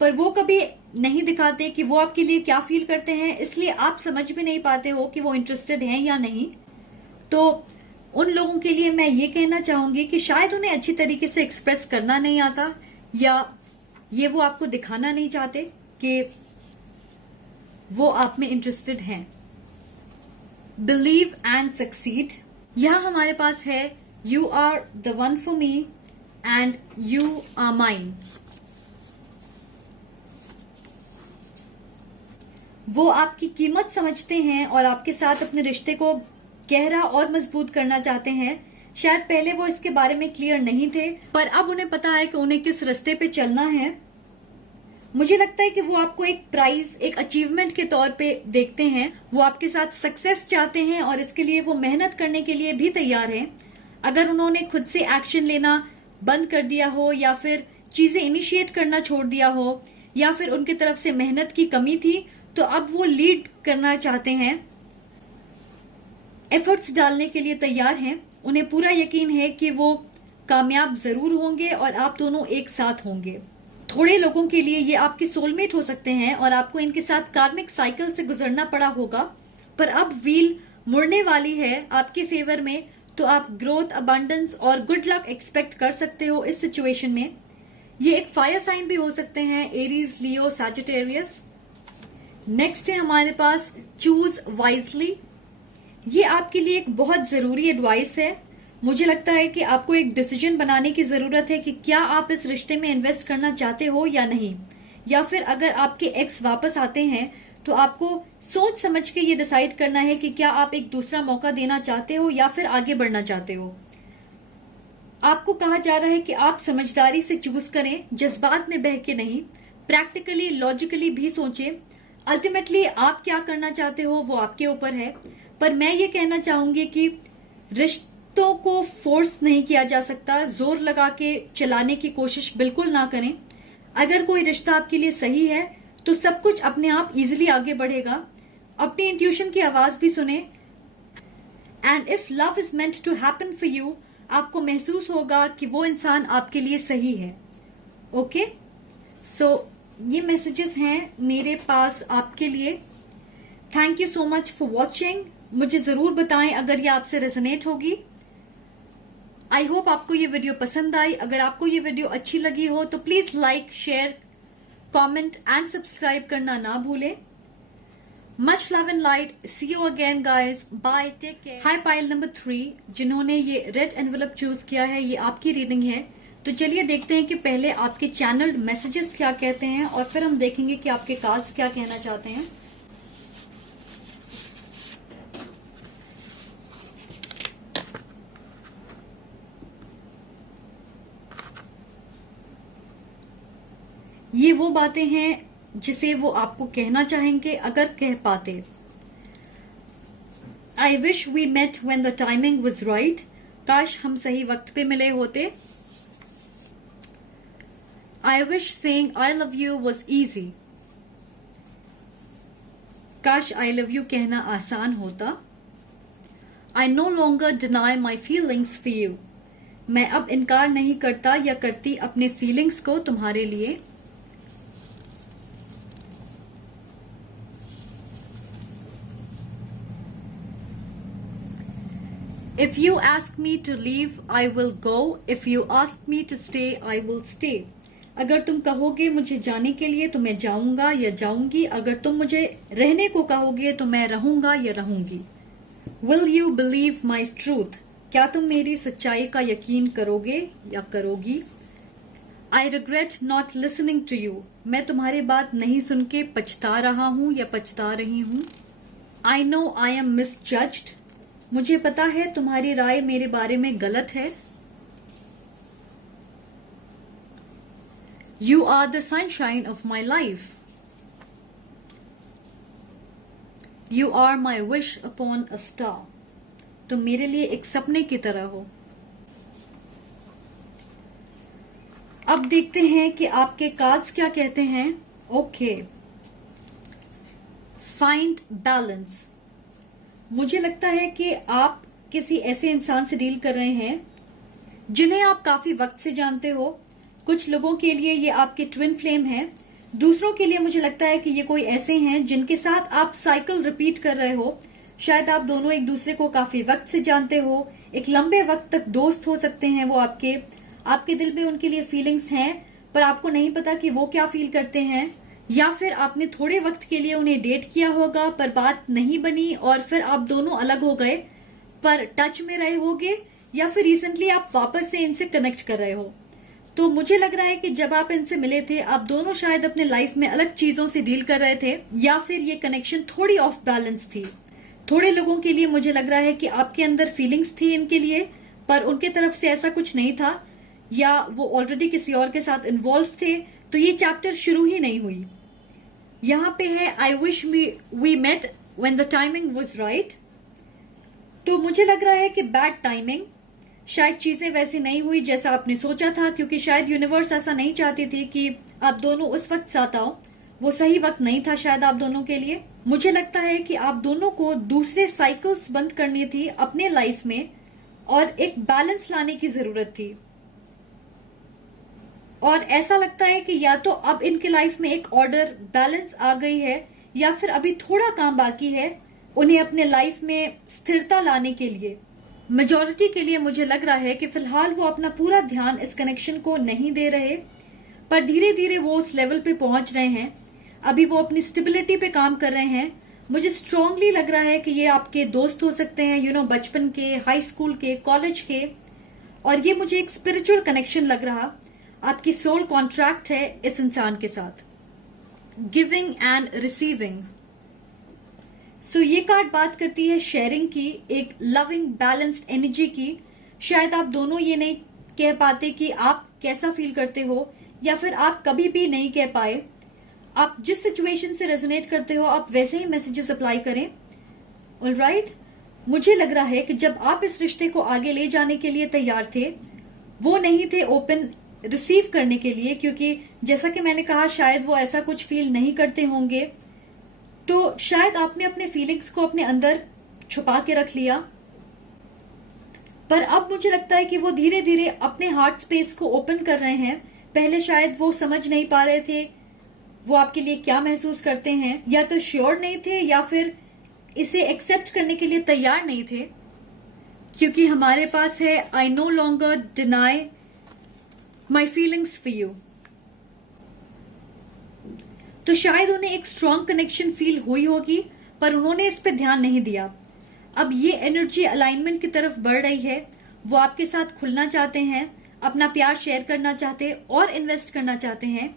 पर वो कभी नहीं दिखाते कि वो आपके लिए क्या फील करते हैं, इसलिए आप समझ भी नहीं पाते हो कि वो इंटरेस्टेड हैं या नहीं। तो उन लोगों के लिए मैं ये कहना चाहूंगी कि शायद उन्हें अच्छी तरीके से एक्सप्रेस करना नहीं आता, या ये वो आपको दिखाना नहीं चाहते कि वो आप में इंटरेस्टेड हैं। बिलीव एंड सक्सीड, यहां हमारे पास है you are the one for me and you are mine. वो आपकी कीमत समझते हैं और आपके साथ अपने रिश्ते को गहरा और मजबूत करना चाहते हैं। शायद पहले वो इसके बारे में क्लियर नहीं थे, पर अब उन्हें पता है कि उन्हें किस रास्ते पे चलना है। मुझे लगता है कि वो आपको एक प्राइज, एक अचीवमेंट के तौर पे देखते हैं। वो आपके साथ सक्सेस चाहते हैं और इसके लिए वो मेहनत करने के लिए भी तैयार हैं। अगर उन्होंने खुद से एक्शन लेना बंद कर दिया हो, या फिर चीजें इनिशिएट करना छोड़ दिया हो, या फिर उनकी तरफ से मेहनत की कमी थी, तो अब वो लीड करना चाहते हैं, एफर्ट्स डालने के लिए तैयार हैं। उन्हें पूरा यकीन है कि वो कामयाब जरूर होंगे और आप दोनों एक साथ होंगे। थोड़े लोगों के लिए ये आपके सोलमेट हो सकते हैं और आपको इनके साथ कार्मिक साइकिल से गुजरना पड़ा होगा, पर अब व्हील मुड़ने वाली है आपके फेवर में, तो आप ग्रोथ, अबंडेंस और गुड लक एक्सपेक्ट कर सकते हो इस सिचुएशन में। ये एक फायर साइन भी हो सकते हैं, एरीज, लियो, सैजिटेरियस। नेक्स्ट है हमारे पास चूज वाइजली। ये आपके लिए एक बहुत जरूरी एडवाइस है। मुझे लगता है कि आपको एक डिसीजन बनाने की जरूरत है कि क्या आप इस रिश्ते में इन्वेस्ट करना चाहते हो या नहीं, या फिर अगर आपके एक्स वापस आते हैं तो आपको सोच समझ के ये डिसाइड करना है कि क्या आप एक दूसरा मौका देना चाहते हो या फिर आगे बढ़ना चाहते हो। आपको कहा जा रहा है कि आप समझदारी से चूज करें, जज्बात में बह के नहीं, प्रैक्टिकली, लॉजिकली भी सोचें। अल्टीमेटली आप क्या करना चाहते हो वो आपके ऊपर है, पर मैं ये कहना चाहूंगी कि रिश्तों को फोर्स नहीं किया जा सकता, जोर लगा के चलाने की कोशिश बिल्कुल ना करें। अगर कोई रिश्ता आपके लिए सही है तो सब कुछ अपने आप इजीली आगे बढ़ेगा। अपनी इंट्यूशन की आवाज भी सुने। And if love is meant to happen for you, आपको महसूस होगा कि वो इंसान आपके लिए सही है। ओके, सो ये मैसेजेस हैं मेरे पास आपके लिए। Thank you so much for watching. मुझे जरूर बताएं अगर ये आपसे रेजोनेट होगी। आई होप आपको ये वीडियो पसंद आई। अगर आपको ये वीडियो अच्छी लगी हो तो please like, share, comment and subscribe करना ना भूलें। Much love and light. See you again guys. Bye, take care. Hi pile number 3 जिन्होंने ये रेड एनवेलप चूज किया है, ये आपकी रीडिंग है। तो चलिए देखते हैं कि पहले आपके चैनल्ड मैसेजेस क्या कहते हैं और फिर हम देखेंगे कि आपके कार्ड्स क्या कहना चाहते हैं। ये वो बातें हैं जिसे वो आपको कहना चाहेंगे अगर कह पाते। I wish we met when the timing was right. काश हम सही वक्त पे मिले होते। I wish saying I love you was easy. काश आई लव यू कहना आसान होता। I no longer deny my feelings for you. मैं अब इनकार नहीं करता या करती अपने फीलिंग्स को तुम्हारे लिए। If you ask me to leave, I will go. If you ask me to stay, I will stay. अगर तुम कहोगे मुझे जाने के लिए तो मैं जाऊंगा या जाऊंगी। अगर तुम मुझे रहने को कहोगे तो मैं रहूंगा या रहूंगी। Will you believe my truth? क्या तुम मेरी सच्चाई का यकीन करोगे या करोगी। I regret not listening to you. मैं तुम्हारी बात नहीं सुन के पछता रहा हूं या पछता रही हूं। I know I am misjudged. मुझे पता है तुम्हारी राय मेरे बारे में गलत है। You are the sunshine of my life. You are my wish upon a star. तुम मेरे लिए एक सपने की तरह हो। अब देखते हैं कि आपके कार्ड्स क्या कहते हैं। Okay, find balance. मुझे लगता है कि आप किसी ऐसे इंसान से डील कर रहे हैं जिन्हें आप काफी वक्त से जानते हो। कुछ लोगों के लिए ये आपके ट्विन फ्लेम है। दूसरों के लिए मुझे लगता है कि ये कोई ऐसे हैं जिनके साथ आप साइकिल रिपीट कर रहे हो। शायद आप दोनों एक दूसरे को काफी वक्त से जानते हो, एक लंबे वक्त तक दोस्त हो सकते हैं। वो आपके दिल में उनके लिए फीलिंग्स हैं, पर आपको नहीं पता कि वो क्या फील करते हैं। या फिर आपने थोड़े वक्त के लिए उन्हें डेट किया होगा पर बात नहीं बनी और फिर आप दोनों अलग हो गए, पर टच में रहे होगे। या फिर रिसेंटली आप वापस से इनसे कनेक्ट कर रहे हो। तो मुझे लग रहा है कि जब आप इनसे मिले थे आप दोनों शायद अपने लाइफ में अलग चीजों से डील कर रहे थे, या फिर ये कनेक्शन थोड़ी ऑफ बैलेंस थी। थोड़े लोगों के लिए मुझे लग रहा है कि आपके अंदर फीलिंग्स थी इनके लिए, पर उनके तरफ से ऐसा कुछ नहीं था, या वो ऑलरेडी किसी और के साथ इन्वॉल्व थे, तो ये चैप्टर शुरू ही नहीं हुई। यहां पे है I wish we met when the timing was right. तो मुझे लग रहा है कि बैड टाइमिंग, शायद चीजें वैसी नहीं हुई जैसा आपने सोचा था, क्योंकि शायद यूनिवर्स ऐसा नहीं चाहती थी कि आप दोनों उस वक्त साथ आओ। वो सही वक्त नहीं था शायद आप दोनों के लिए। मुझे लगता है कि आप दोनों को दूसरे साइकिल्स बंद करनी थी अपने लाइफ में और एक बैलेंस लाने की जरूरत थी। और ऐसा लगता है कि या तो अब इनके लाइफ में एक ऑर्डर, बैलेंस आ गई है, या फिर अभी थोड़ा काम बाकी है उन्हें अपने लाइफ में स्थिरता लाने के लिए। मेजॉरिटी के लिए मुझे लग रहा है कि फिलहाल वो अपना पूरा ध्यान इस कनेक्शन को नहीं दे रहे, पर धीरे धीरे वो उस लेवल पे पहुंच रहे हैं। अभी वो अपनी स्टेबिलिटी पे काम कर रहे हैं। मुझे स्ट्रांगली लग रहा है कि ये आपके दोस्त हो सकते हैं, बचपन के, हाई स्कूल के, कॉलेज के। और ये मुझे एक स्पिरिचुअल कनेक्शन लग रहा। आपकी सोल कॉन्ट्रैक्ट है इस इंसान के साथ, गिविंग एंड रिसीविंग। सो ये कार्ड बात करती है शेयरिंग की, एक लविंग बैलेंस्ड एनर्जी की। शायद आप दोनों ये नहीं कह पाते कि आप कैसा फील करते हो, या फिर आप कभी भी नहीं कह पाए। आप जिस सिचुएशन से रेजोनेट करते हो आप वैसे ही मैसेजेस अप्लाई करें। ऑलराइट, मुझे लग रहा है कि जब आप इस रिश्ते को आगे ले जाने के लिए तैयार थे, वो नहीं थे ओपन रिसीव करने के लिए, क्योंकि जैसा कि मैंने कहा शायद वो ऐसा कुछ फील नहीं करते होंगे। तो शायद आपने अपने फीलिंग्स को अपने अंदर छुपा के रख लिया। पर अब मुझे लगता है कि वो धीरे धीरे अपने हार्ट स्पेस को ओपन कर रहे हैं। पहले शायद वो समझ नहीं पा रहे थे वो आपके लिए क्या महसूस करते हैं, या तो श्योर नहीं थे या फिर इसे एक्सेप्ट करने के लिए तैयार नहीं थे, क्योंकि हमारे पास है आई no longer deny my feelings for you. तो शायद उन्हें एक स्ट्रॉन्ग कनेक्शन फील हुई होगी, पर उन्होंने इस पे ध्यान नहीं दिया। अब ये एनर्जी अलाइनमेंट की तरफ बढ़ रही है। वो आपके साथ खुलना चाहते हैं, अपना प्यार शेयर करना चाहते हैं और इन्वेस्ट करना चाहते हैं।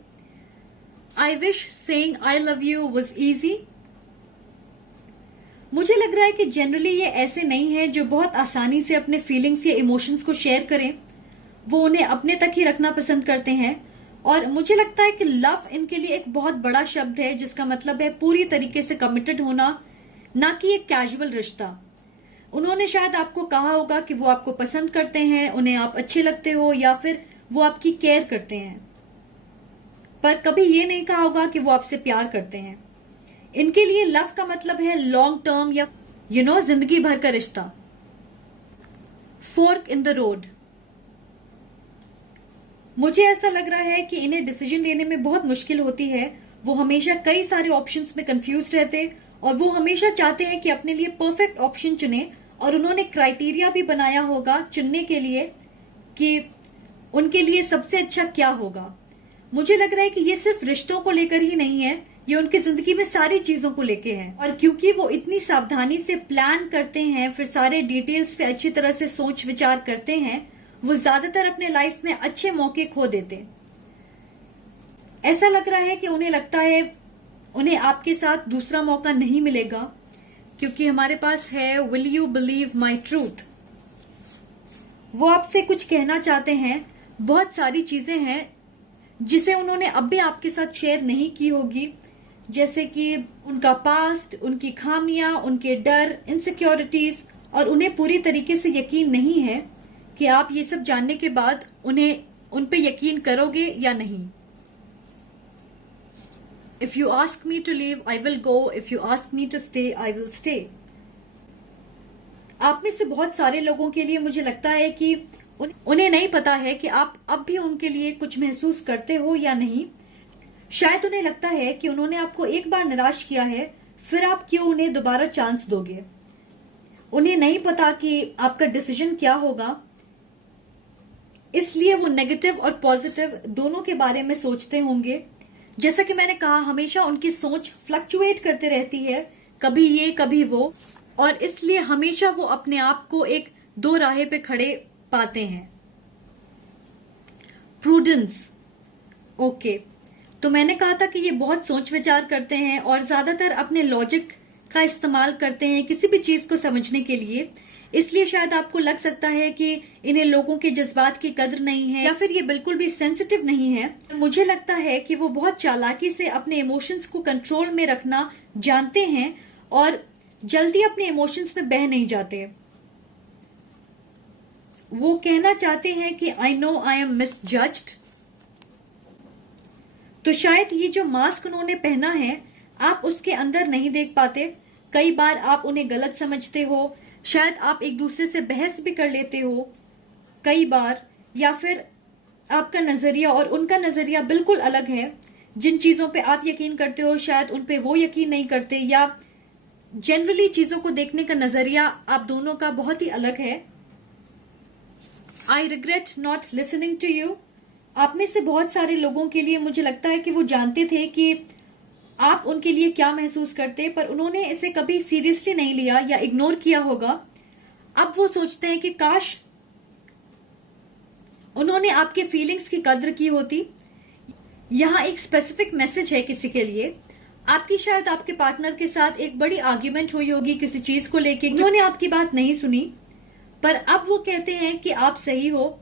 आई wish saying I love you was easy. मुझे लग रहा है कि जनरली ये ऐसे नहीं है जो बहुत आसानी से अपने फीलिंग्स या इमोशंस को शेयर करें। वो उन्हें अपने तक ही रखना पसंद करते हैं। और मुझे लगता है कि लव इनके लिए एक बहुत बड़ा शब्द है, जिसका मतलब है पूरी तरीके से कमिटेड होना, ना कि एक कैजुअल रिश्ता। उन्होंने शायद आपको कहा होगा कि वो आपको पसंद करते हैं, उन्हें आप अच्छे लगते हो, या फिर वो आपकी केयर करते हैं, पर कभी ये नहीं कहा होगा कि वो आपसे प्यार करते हैं। इनके लिए लव का मतलब है लॉन्ग टर्म या जिंदगी भर का रिश्ता। Fork in the road. मुझे ऐसा लग रहा है कि इन्हें डिसीजन लेने में बहुत मुश्किल होती है। वो हमेशा कई सारे ऑप्शंस में कंफ्यूज रहते और वो हमेशा चाहते हैं कि अपने लिए परफेक्ट ऑप्शन चुने, और उन्होंने क्राइटेरिया भी बनाया होगा चुनने के लिए कि उनके लिए सबसे अच्छा क्या होगा। मुझे लग रहा है कि ये सिर्फ रिश्तों को लेकर ही नहीं है, ये उनकी जिंदगी में सारी चीजों को लेके है। और क्योंकि वो इतनी सावधानी से प्लान करते हैं, फिर सारे डिटेल्स पे अच्छी तरह से सोच विचार करते हैं, वो ज्यादातर अपने लाइफ में अच्छे मौके खो देते। ऐसा लग रहा है कि उन्हें लगता है उन्हें आपके साथ दूसरा मौका नहीं मिलेगा, क्योंकि हमारे पास है will you believe my truth. वो आपसे कुछ कहना चाहते हैं। बहुत सारी चीजें हैं जिसे उन्होंने अब भी आपके साथ शेयर नहीं की होगी, जैसे कि उनका पास्ट, उनकी खामियां, उनके डर, इनसिक्योरिटीज, और उन्हें पूरी तरीके से यकीन नहीं है कि आप ये सब जानने के बाद उन्हें उन पे यकीन करोगे या नहीं। If you ask me to leave, I will go. If you ask me to stay, I will stay. आप में से बहुत सारे लोगों के लिए मुझे लगता है कि उन्हें नहीं पता है कि आप अब भी उनके लिए कुछ महसूस करते हो या नहीं। शायद उन्हें लगता है कि उन्होंने आपको एक बार निराश किया है, फिर आप क्यों उन्हें दोबारा चांस दोगे। उन्हें नहीं पता कि आपका डिसीजन क्या होगा, इसलिए वो नेगेटिव और पॉजिटिव दोनों के बारे में सोचते होंगे। जैसा कि मैंने कहा, हमेशा उनकी सोच फ्लक्चुएट करते रहती है, कभी ये कभी वो, और इसलिए हमेशा वो अपने आप को एक दो राहे पे खड़े पाते हैं। प्रूडेंस। ओके, तो मैंने कहा था कि ये बहुत सोच विचार करते हैं और ज्यादातर अपने लॉजिक का इस्तेमाल करते हैं किसी भी चीज को समझने के लिए। इसलिए शायद आपको लग सकता है कि इन्हें लोगों के जज्बात की कद्र नहीं है, या फिर ये बिल्कुल भी सेंसिटिव नहीं है। मुझे लगता है कि वो बहुत चालाकी से अपने इमोशंस को कंट्रोल में रखना जानते हैं और जल्दी अपने इमोशंस में बह नहीं जाते। वो कहना चाहते हैं कि आई नो आई एम मिसजज्ड। तो शायद ये जो मास्क उन्होंने पहना है, आप उसके अंदर नहीं देख पाते। कई बार आप उन्हें गलत समझते हो, शायद आप एक दूसरे से बहस भी कर लेते हो कई बार, या फिर आपका नजरिया और उनका नजरिया बिल्कुल अलग है। जिन चीजों पे आप यकीन करते हो, शायद उन पे वो यकीन नहीं करते, या जनरली चीजों को देखने का नजरिया आप दोनों का बहुत ही अलग है। I regret not listening to you. आप में से बहुत सारे लोगों के लिए मुझे लगता है कि वो जानते थे कि आप उनके लिए क्या महसूस करते, पर उन्होंने इसे कभी सीरियसली नहीं लिया या इग्नोर किया होगा। अब वो सोचते हैं कि काश उन्होंने आपके फीलिंग्स की कद्र की होती। यहाँ एक स्पेसिफिक मैसेज है किसी के लिए। आपकी शायद आपके पार्टनर के साथ एक बड़ी आर्ग्यूमेंट हुई होगी किसी चीज को लेके, उन्होंने आपकी बात नहीं सुनी, पर अब वो कहते हैं कि आप सही हो।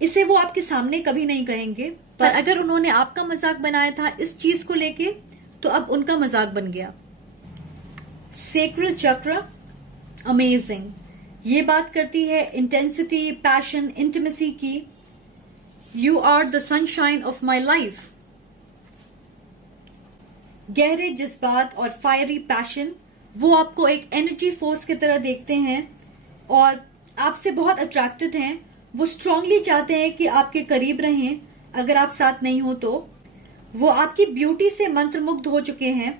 इसे वो आपके सामने कभी नहीं कहेंगे, पर अगर उन्होंने आपका मजाक बनाया था इस चीज को लेके, तो अब उनका मजाक बन गया। सेक्रल चक्र, अमेजिंग। ये बात करती है इंटेंसिटी, पैशन, इंटिमेसी की। You are the sunshine of my life. गहरे जज्बात और फायरी पैशन, वो आपको एक एनर्जी फोर्स की तरह देखते हैं और आपसे बहुत अट्रैक्टेड हैं, वो स्ट्रांगली चाहते हैं कि आपके करीब रहें अगर आप साथ नहीं हो तो। वो आपकी ब्यूटी से मंत्रमुग्ध हो चुके हैं।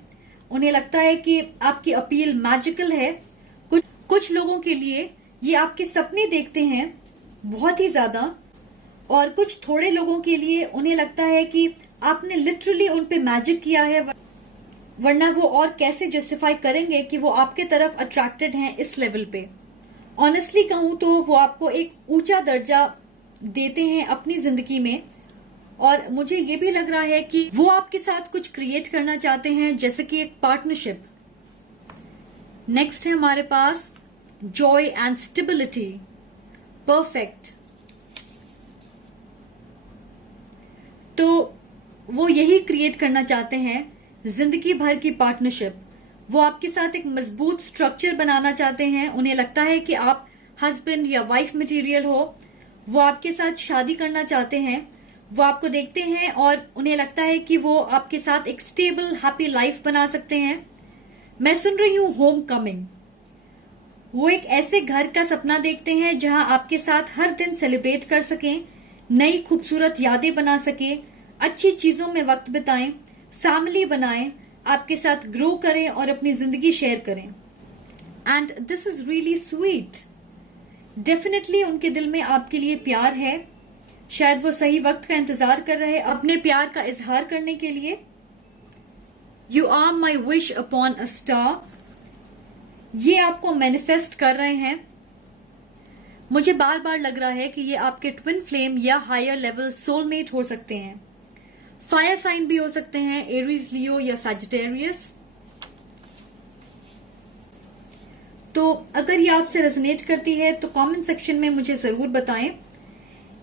उन्हें लगता है कि आपकी अपील मैजिकल है। कुछ लोगों के लिए ये आपके सपने देखते हैं बहुत ही ज्यादा, और कुछ थोड़े लोगों के लिए उन्हें लगता है कि आपने लिटरली उन पे मैजिक किया है, वरना वो और कैसे जस्टिफाई करेंगे कि वो आपके तरफ अट्रैक्टेड हैं इस लेवल पे। ऑनेस्टली कहूं तो वो आपको एक ऊंचा दर्जा देते हैं अपनी जिंदगी में, और मुझे ये भी लग रहा है कि वो आपके साथ कुछ क्रिएट करना चाहते हैं, जैसे कि एक पार्टनरशिप। नेक्स्ट है हमारे पास जॉय एंड स्टेबिलिटी, परफेक्ट। तो वो यही क्रिएट करना चाहते हैं, जिंदगी भर की पार्टनरशिप। वो आपके साथ एक मजबूत स्ट्रक्चर बनाना चाहते हैं। उन्हें लगता है कि आप हस्बैंड या वाइफ मटेरियल हो। वो आपके साथ शादी करना चाहते हैं। वो आपको देखते हैं और उन्हें लगता है कि वो आपके साथ एक स्टेबल हैप्पी लाइफ बना सकते हैं। मैं सुन रही हूं होम कमिंग। वो एक ऐसे घर का सपना देखते हैं जहां आपके साथ हर दिन सेलिब्रेट कर सकें, नई खूबसूरत यादें बना सके, अच्छी चीजों में वक्त बिताएं, फैमिली बनाएं, आपके साथ ग्रो करें और अपनी जिंदगी शेयर करें। And this is really sweet. Definitely उनके दिल में आपके लिए प्यार है। शायद वो सही वक्त का इंतजार कर रहे हैं अपने प्यार का इजहार करने के लिए। You are my wish upon a star, ये आपको मैनिफेस्ट कर रहे हैं। मुझे बार बार लग रहा है कि ये आपके ट्विन फ्लेम या हायर लेवल सोलमेट हो सकते हैं। फायर साइन भी हो सकते हैं, एरीज, लियो या सैजिटेरियस। तो अगर ये आपसे रेजोनेट करती है तो कमेंट सेक्शन में मुझे जरूर बताएं।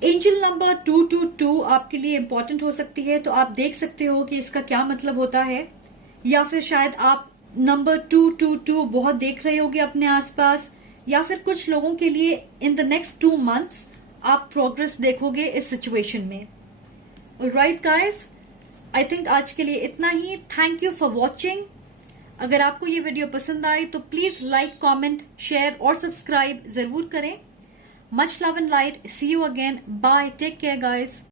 एंजल नंबर 222 आपके लिए इंपॉर्टेंट हो सकती है, तो आप देख सकते हो कि इसका क्या मतलब होता है। या फिर शायद आप नंबर 222 बहुत देख रहे होगे अपने आसपास, या फिर कुछ लोगों के लिए इन द नेक्स्ट 2 months आप प्रोग्रेस देखोगे इस सिचुएशन में। ऑलराइट गाइस, आई थिंक आज के लिए इतना ही। Thank you for watching. अगर आपको ये वीडियो पसंद आई तो प्लीज लाइक, कमेंट, शेयर और सब्सक्राइब जरूर करें। Much love and light. See you again. Bye. Take care guys.